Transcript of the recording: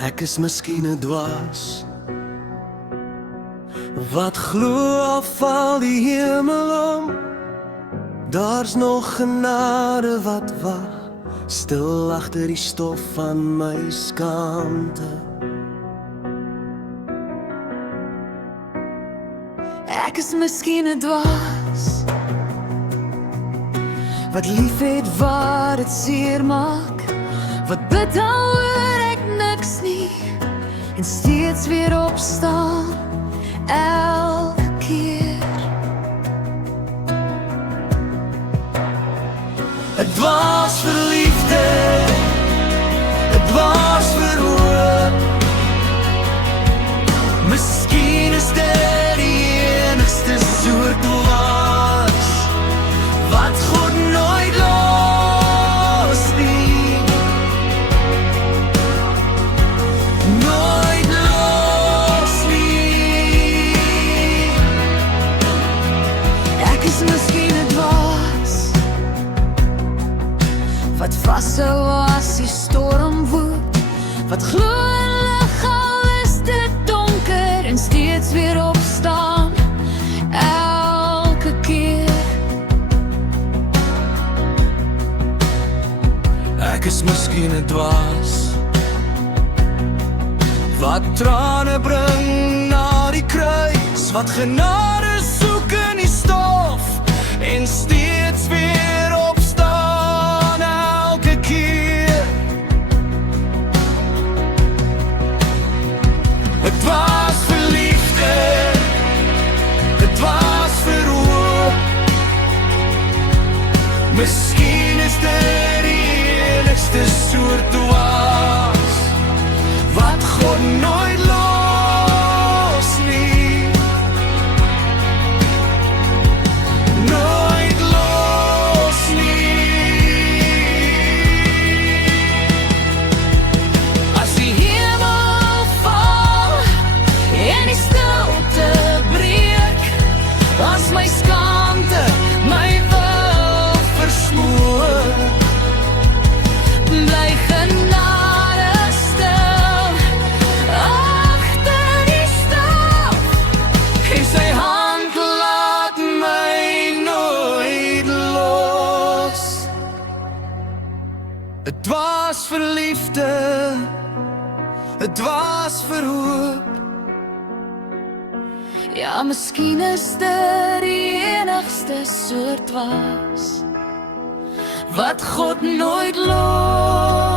Ek is miskien 'n dwaas wat glo al val die hemel om. Daar's nog genade wat wag, stil agter die stof van my skaamte. Ek is miskien 'n dwaas wat lief het waar dit seer maak, wat bid al hoor ek niks nie en steeds weer opstaan elke keer. 'n Dwaas vir liefde, 'n dwaas vir hoop. Miskien is dit die enigste soort dwaas wat God nooit los nie. Nooit los nie. Ek is miskien 'n dwaas wat vashou as die storm woed, wat glo in lig al is dit donker en steeds weer opstaan elke keer. Ek is miskien 'n dwaas wat trane bring na die kruis, wat genade soek in die stof en steeds weer opstaan elke keer. 'n Dwaas vir liefde, 'n dwaas vir hoop. Miskien is dit die enigste soort dwaas wat God nooit los nie. Nooit los nie. As die hemel val en die stilte breek, as my skaamte my wil versmoor, bly genade stil agter die staf En sy hand laat my nooit los. 'n Dwaas vir liefde, 'n dwaas vir hoop. Ja, miskien is dit die enigste soort dwaas wat God nooit los